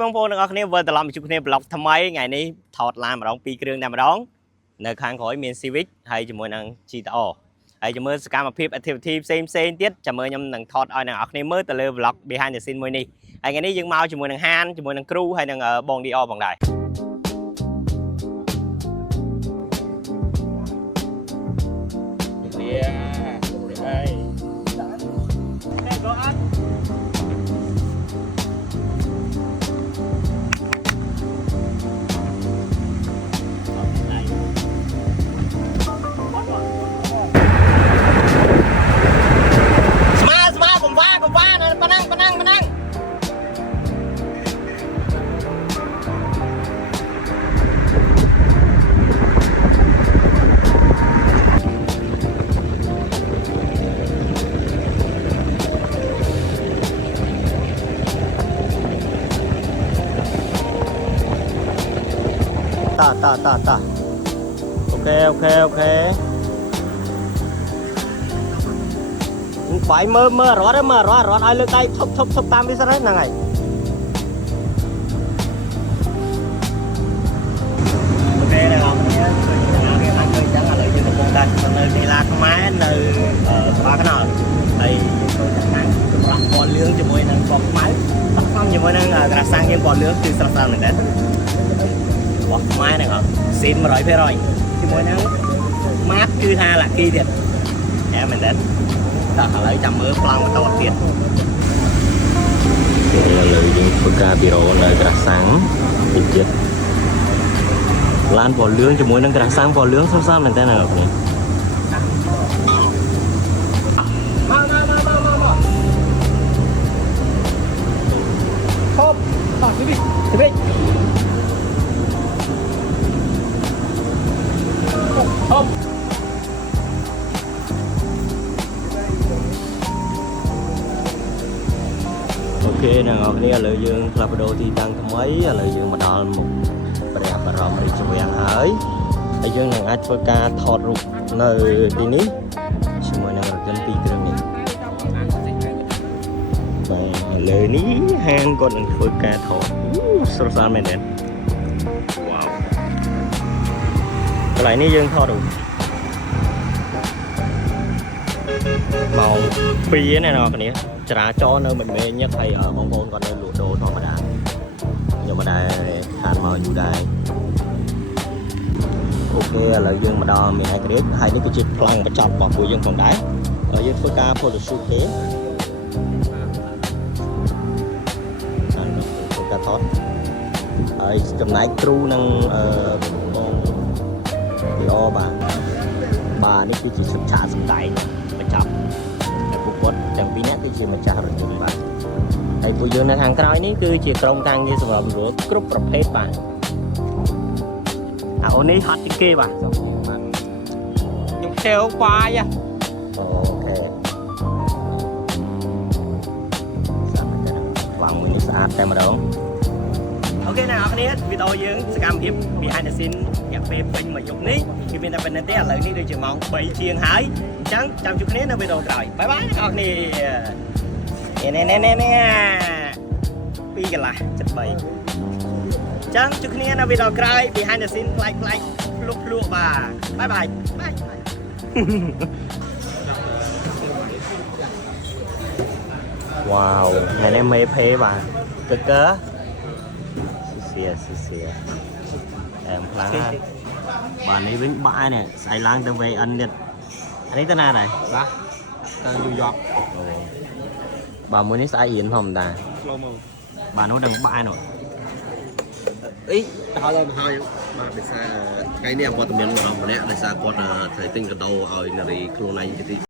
บางคนก็คนนี้เวอร์ตลอดไปชุดคนนี้บล็อกทำไมไงนี้ถอดลายมาร้องปีเครื่องได้มาร้องในข้างของเมียนซีวิกให้จมูกนางชีตอให้จมูกสการมาพิบแอคทิวิตี้เซมติดจมูกยำนางถอดเอานางออกนี้เมื่อแต่เลยบล็อก behind the scene มวยนี่ไอ้ไงนี้ยังเมาจมูกนางฮันจมูกนางครูให้นางบองดีออบางได้ตาโอเคไปเมื่อร้อนไอ้เลือกได้ทบตามไปซะแล้วนั่งไงโอเคนะครับเนี่ยเคยจังอะไรอยู่ตรงกลางในที่ลาดไม้ในปลาขนาดไอ้ตัวจังนั้นปลาบอลเลี้ยงจะมวยนั่งปลาไม้ตั้งตั้งจะมวยนั่งกระสังยังบอลเลี้ยงคือสลับๆหนึ่งเด็ดบล็อกไม้นะครับซีนมา100%ที่มวยนั้นมาร์คคือฮาละกีเด็ดแอบเหมือนเด็ดแต่หาเลยจำมือปลามาโต้เตียดเดี๋ยวเลยยิงฟุกาบิโรเลยกระสังติดเจ็ดลานบอลเลี้ยงจะมวยนั่งกระสังบอลเลี้ยงซ้ำๆเหมือนกันนะครับนี่ชอบต่อสิพี่โอเคนะครับนี่เลยយើងផ្លាប់ដូរទីតាំងថ្មីឥឡូវយើងមកដល់មុខព្រះបរមរាជវាំងហើយយើងនឹងអាចធ្វើការថតរូបនៅទីនេះជាមួយនឹងរថយន្ត2គ្រឿងនេះបាទឥឡូវនេះហាងគាត់នឹងធ្វើការថតស្រស់ស្អាតមែនទេវ៉ាវកន្លែងនេះយើងថតរូបម៉ោង2ណាអ្នកគ្នាចរាចរណ៍នៅមិនមែនញឹកហើយបងប្អូនគាត់នៅលក់ដូរធម្មតាខ្ញុំមិនដែរខានមកយូរដែរអូខេឥឡូវយើងមកដល់មានឯករាជ្យហើយនេះគឺជាប្លង់បញ្ចប់របស់ពួកយើងផងដែរយើងធ្វើការ photo shoot ទេធ្វើការថតហើយចំណែកគ្រូនឹងបងពីអបាទនេះគឺជាឈុតឆាកសម្ដែងបញ្ចប់គាត់ទាំងពីរនាក់គឺជាម្ចាស់រថយន្តបាទហើយពួកយើងនៅខាងក្រោយនេះគឺជាក្រុមការងារសម្រាប់រួចគ្រប់ប្រភេទបាទអូនេះហត់ជាងគេបាទខ្ញុំខេវបាយអូខេស្អាតមែនទេខ្លាំងមួយនេះស្អាតតែម្ដងអូខេអ្នកនរគ្នាវីដេអូយើងសកម្មភាព behind the scene រយៈពេលពេញមួយយប់នេះគឺមានតែប៉ុណ្្នឹងទេឥឡូវនេះដូចជាម៉ោង3ជាងហើយអញ្ចឹងចាំជួបគ្នានៅវីដេអូក្រោយបាយបាយអ្នកនរគ្នានេះ2កន្លះចិត្ត3អញ្ចឹងជួបគ្នានៅវីដេអូក្រោយ behind the scene ផ្លែកភ្លុកបាទបាយវ៉ាវនេះមេភេបាទកឺសៀអែមខ្លាំងណាស់បាទនេះវិញបាក់នេះស្អីឡើងទៅ VN ទៀតអានេះទៅណាដែរបាទទៅញូវយ៉កបាទមួយនេះស្អីរៀនធម្មតាឆ្លោមកបាទនោះដឹងបាក់នោះអីដល់ហើយបាទភាសាថ្ងៃនេះអវត្តមានម្នាក់ដោយសារគាត់ត្រូវទិញកាដូឲ្យនារីខ្លួនឯងជាទី